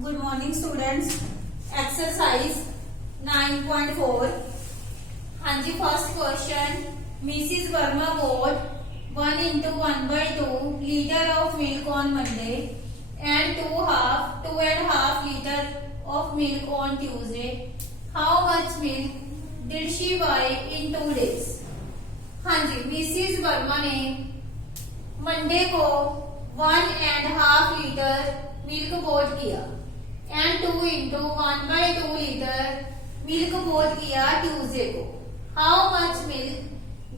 Good morning students. Exercise 9.4। हाँ जी, first question. Mrs Verma bought 1 into 1/2 liter of milk on Monday and 2.5 liter of milk on Tuesday. How much milk did she buy in 2 days? हाँ जी, Mrs Verma ने Monday को 1.5 litre milk bought किया and 2 into 1/2 litre milk bought किया Tuesday को। How much milk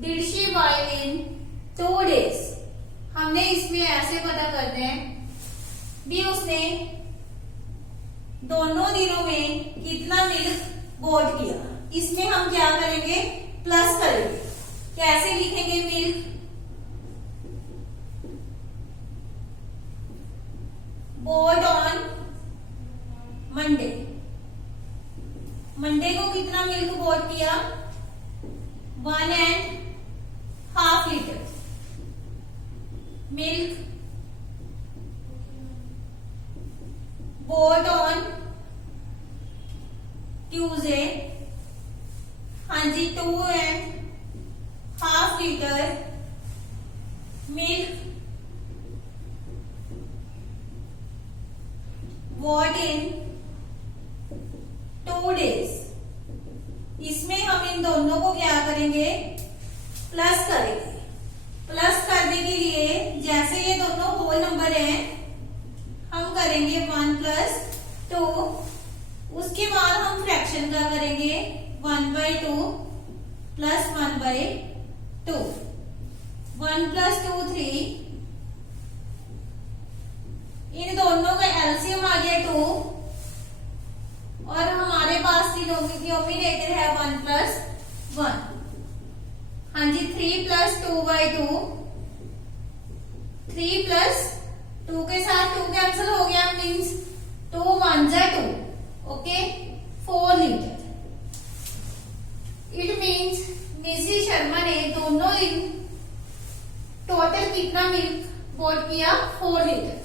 did she buy in 2 days? हमने इसमें ऐसे पता करते हैं भी उसने दोनों दिनों में कितना मिल्क बोट किया। इसमें हम क्या करेंगे, प्लस करेंगे। कैसे लिखेंगे milk? Boat on Monday. Monday को कितना मिल्क बोट किया? 1.5 litre milk boat on Tuesday. हाँ जी, 2.5 litre milk bought in 2 days। इसमें हम इन दोनों को क्या करेंगे, प्लस करेंगे। प्लस करने के लिए जैसे ये दोनों होल नंबर हैं, हम करेंगे 1 + 2। उसके बाद हम फ्रैक्शन का करेंगे 1/2 + 1/2। 1 + 2 3। इन दोनों का एलसीएम आ गया 2 और हमारे पास डिनोमिनेटर है 1 + 1। हाँ जी, 3 + 2/2। 3 + 2 के साथ 2 कैंसिल हो गया, मीन्स 2 1 जा 2। Okay, 4 litre. It means Mrs Sharma ने दोनों दिन टोटल कितना मिल्क बोट किया? 4 litre.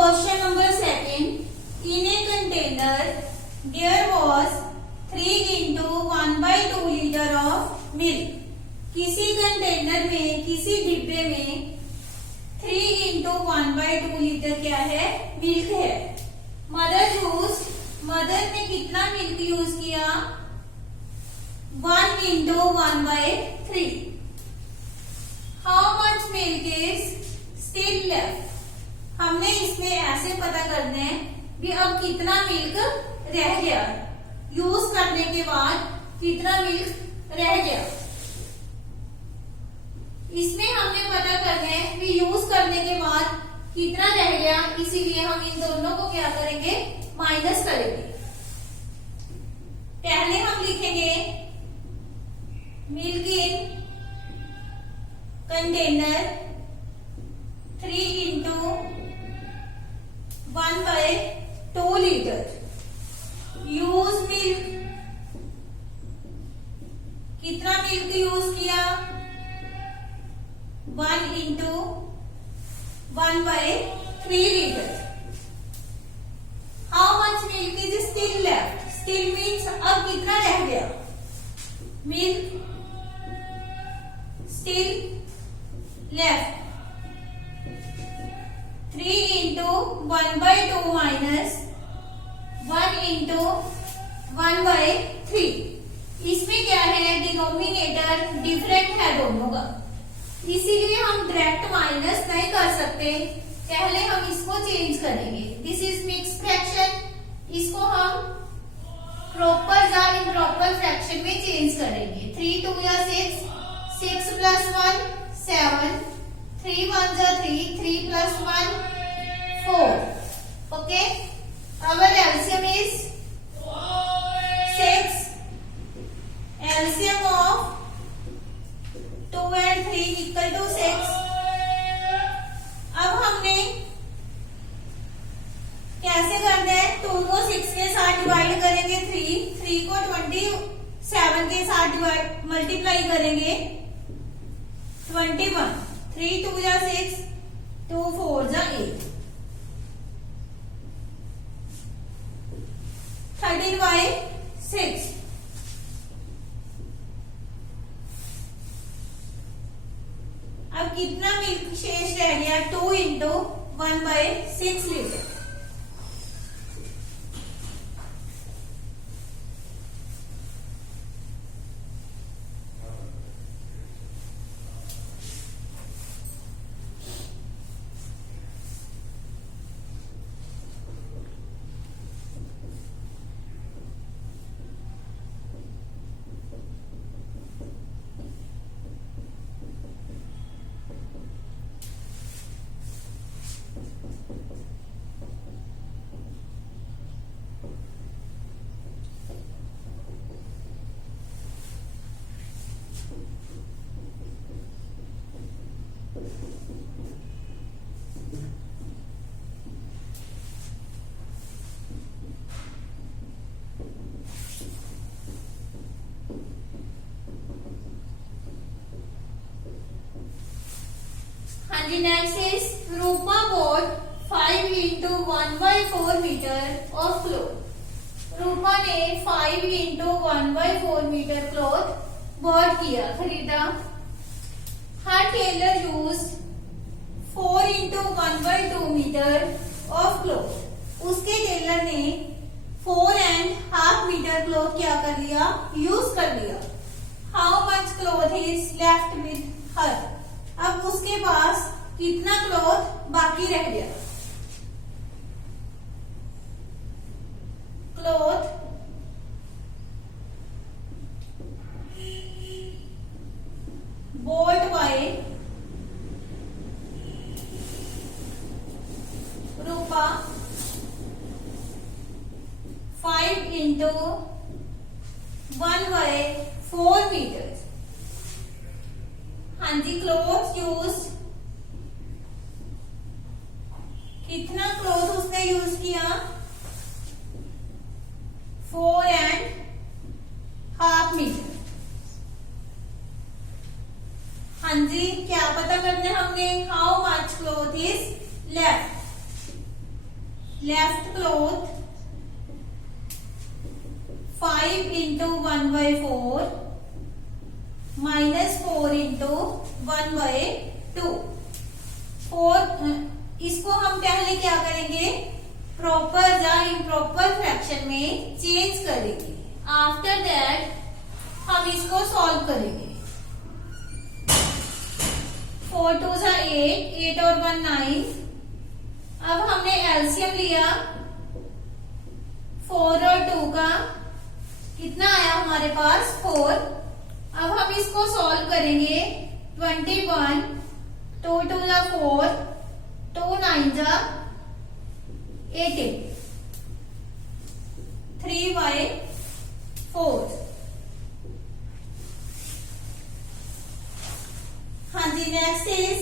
Question number 2. In a container there was 3 into 1/2 liter of milk. किसी कंटेनर में, किसी डिब्बे में 3 into 1/2 लीटर क्या है? मिल्क है। मदर ने कितना मिल्क यूज किया? 1 into 1/3। How much milk is still left? हमने इसमें ऐसे पता करना है कि अब कितना मिल्क रह गया, यूज करने के बाद कितना मिल्क रह गया। इसमें हमने पता करना है कि यूज करने के बाद कितना रह गया, इसीलिए हम इन दोनों को क्या करेंगे, माइनस करेंगे। पहले हम लिखेंगे milk in container 3 into 1/2 litre. Use milk, कितना मिल्क यूज किया? 1 into 1/3 litre. How much milk is still left? Still means अब कितना रह गया? Milk still left 3 into 1/2 minus 1 into 1/3। इसमें क्या है, डिनोमिनेटर डिफरेंट है दोनों का, इसीलिए हम डायरेक्ट माइनस नहीं कर सकते, पहले हम इसको चेंज करेंगे। दिस इज मिक्स फ्रैक्शन, इसको हम प्रॉपर या इम्प्रॉपर फ्रैक्शन में चेंज करेंगे। 3 2 या 6, 6 + 1 7, 3 1 जा 3, 3 + 1 4। Okay, our LCM is 6, LCM of 2 and 3 equal to 6। अब हमने कैसे करना है, 2 को 6 के साथ डिवाइड करेंगे, 3 को 27 के साथ मल्टीप्लाई करेंगे, 21। 3 2 जा 6, 2 4 जा 8, 13/6। अब कितना मिल्क शेष रह गया, 2 × 1/6 litre. Next is Rupa bought 5 × 1/4 meter of cloth। Rupa ने 5 × 1/4 मीटर क्लॉथ बॉट किया, खरीदा। हर tailor use 4 × 1/2 metre of cloth. उसके टेलर ने 4.5 मीटर क्लॉथ क्या कर लिया, यूज कर लिया। How much cloth is left with her. अब उसके पास कितना क्लॉथ बाकी रह गया, क्लॉथ bought by रूपा 5 × 1/4 मीटर। हाँ जी, क्लॉथ यूज, कितना क्लॉथ उसने यूज किया, 4.5 मीटर। हाँ जी, क्या पता करना है हमने, how much cloth is left. Left cloth 5 × 1/4 - 4 × 1/2। 4, इसको हम पहले क्या करेंगे, प्रॉपर या इम्प्रॉपर फ्रैक्शन में चेंज करेंगे। आफ्टर दैट हम इसको सॉल्व करेंगे। 4 2 जा 8, 8 और 1 9। अब हमने एलसीएम लिया 4 और 2 का, कितना आया हमारे पास, 4। अब हम इसको सॉल्व करेंगे, 21, 2 2 जा 4, 2 9 जा 18, 3/4। हाँ जी, next is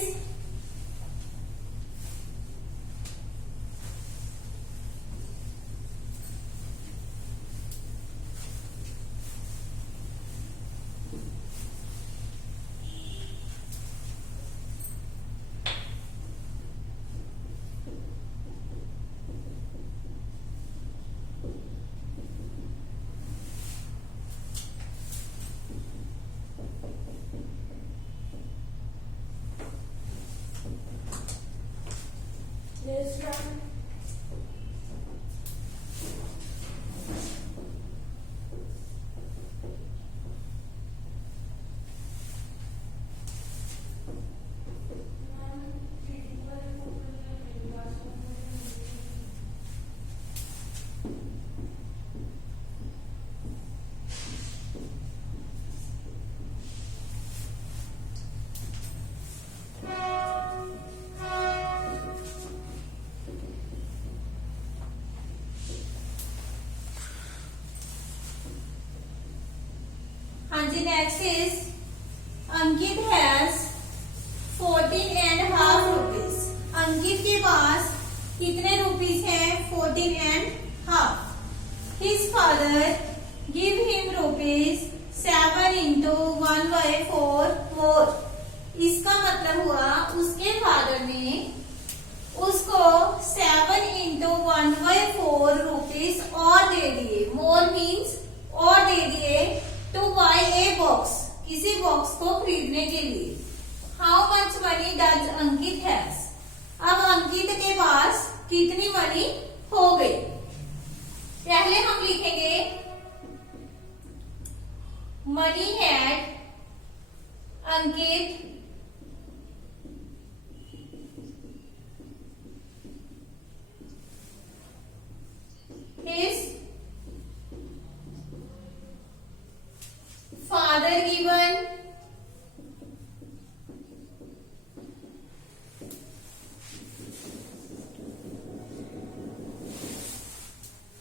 next is Ankit has 14.5 rupees. Ankit के पास कितने रुपीज है? 14.5। His father give him rupees 7 into 1/4 more। इसका मतलब हुआ उसके फादर ने उसको 7 into 1/4 रुपीज और दे दिए। मोर मीन्स और दे दिए टू बाय ए बॉक्स, किसी बॉक्स को खरीदने के लिए। How much money does Ankit has? अब अंकित के पास कितनी मनी हो गई? पहले हम लिखेंगे money had Ankit his father given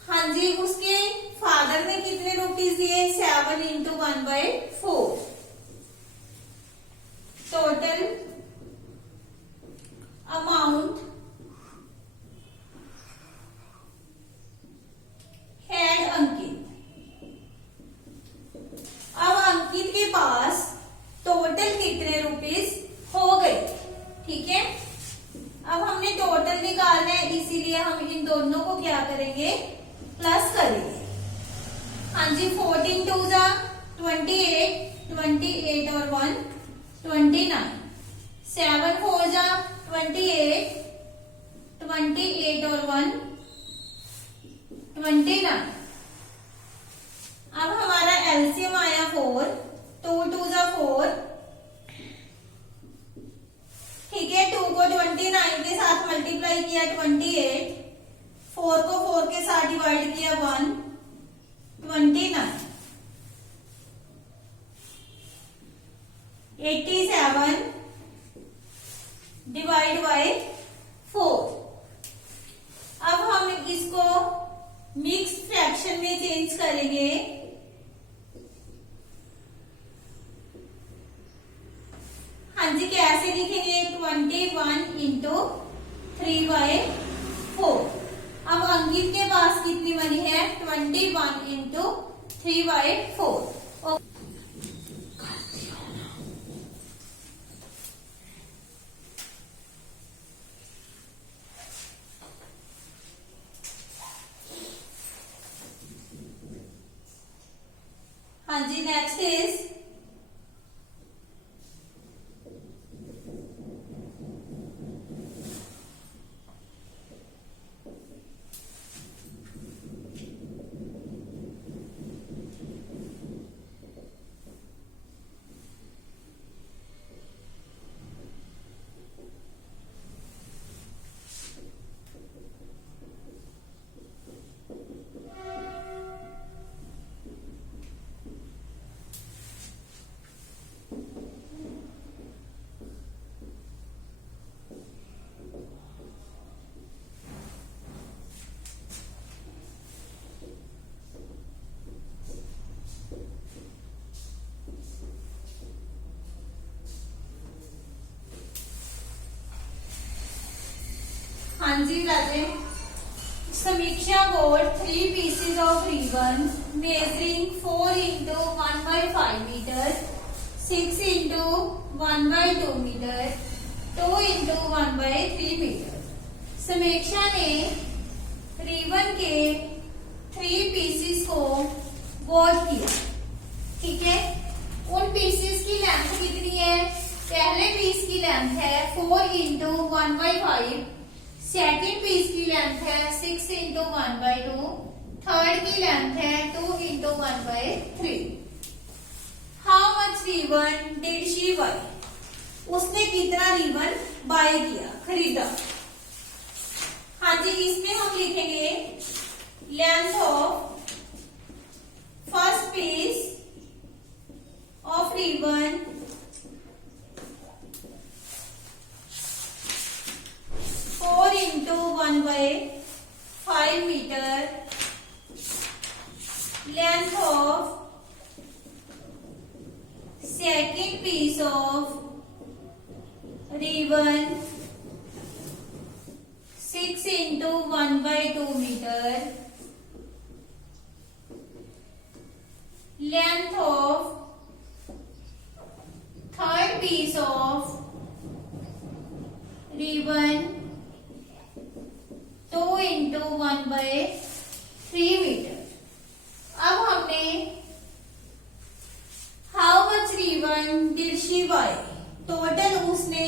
हाँ जी, उसके फादर ने कितने रुपीज दिए? 7 into 1/4। टोटल अमाउंट हैड अंकित। अब अंकित के पास टोटल कितने रुपीज हो गए? ठीक है, अब हमने टोटल निकालना है, इसीलिए हम इन दोनों को क्या करेंगे? प्लस करेंगे। हाँ जी, 14 2 जा 28, 28 और 1 29, 7 4 जा 28, 28 और 1 29। अब हमारा एलसीएम आया 4, 2 2 जा 4। ठीक है, 2 को 29 के साथ मल्टीप्लाई किया 28, 4 को 4 के साथ डिवाइड किया 1 29, 87 डिवाइड बाय 4। अब हम इसको मिक्स फ्रैक्शन में चेंज करेंगे। हाँ जी, कैसे लिखेंगे? 21 into 3/4। अब अंकित के पास कितनी मनी है? 21 into 3/4। हाँ जी, नेक्स्ट इज हाँ जी राजे, समीक्षा board 3 pieces of ribbon measuring 4 into 1/5 meter, 6 into 1/2 meter, 2 into 1/3 meter। समीक्षा ने रिबन के 3 पीसेस को बोर्ड किया। ठीक है, उन पीसेस की लेंथ कितनी है? पहले पीस की लेंथ है 4 into 1/5, सेकेंड पीस की लेंथ है 6 into 1/2, थर्ड की लेंथ है 2 into 1/3। How much ribbon did she buy? उसने कितना रिबन बाय किया, खरीदा। हाँ जी, इसमें हम लिखेंगे length of first piece of ribbon four into 1/5 meter, length of second piece of ribbon 6 into 1 by 2 meter. Length of third piece of ribbon 2 into 1 by 3 meter. अब हमने how much ribbon did she buy, total उसने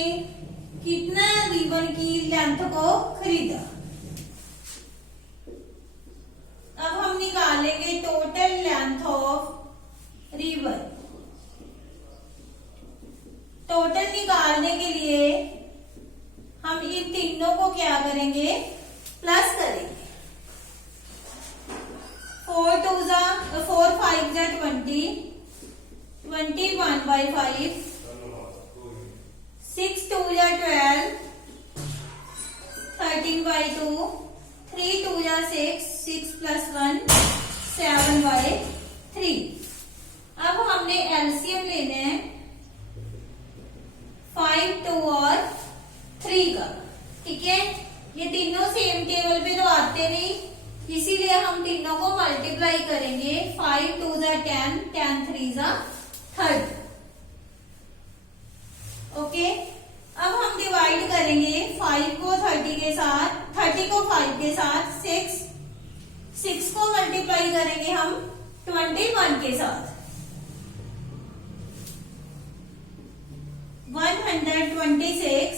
कितना ribbon की length को खरीदा। अब हम निकालेंगे total length of ribbon. Total निकालने के लिए हम इन तीनों को क्या करेंगे, प्लस करेंगे। 4 5 जा 20, 21 by 5, 6 2 जा 12, 13 by 2, 3 2 जा 6, 6 plus 1, 7 by 3। अब हमने एलसीएम लेने हैं 5, 2 और 3 का, ठीक है। ये तीनों सेम टेबल पे तो आते नहीं, इसीलिए हम तीनों को मल्टीप्लाई करेंगे। 5 2 जा 10, 10 3 जा 30। ओके, अब हम डिवाइड करेंगे 5 को 30 के साथ, 30 को 5 के साथ, 6 को मल्टीप्लाई करेंगे हम 21 के साथ, 126।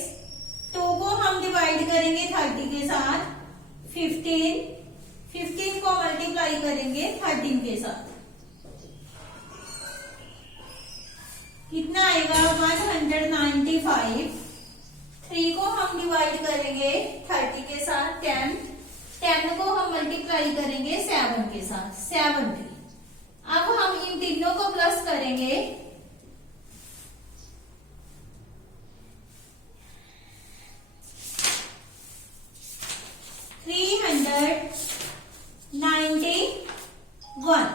2 को हम डिवाइड करेंगे 30 के साथ, 15 को मल्टीप्लाई करेंगे 13 के साथ, कितना आएगा 195। 3 को हम डिवाइड करेंगे 30 के साथ, 10 को हम मल्टीप्लाई करेंगे 7 के साथ, 70। अब हम इन तीनों को प्लस करेंगे, 391।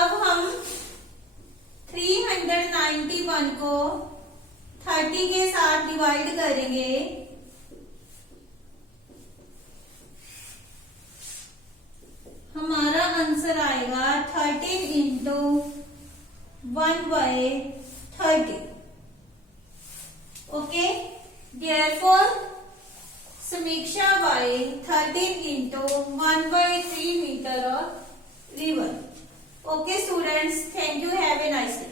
अब हम 391 को 30 के साथ डिवाइड करेंगे, हमारा आंसर आएगा 13 इंटू 1 बाय 30। ओके, therefore समीक्षा by 13 into 1 by 3 meter of ribbon. Okay students, thank you, have a nice day.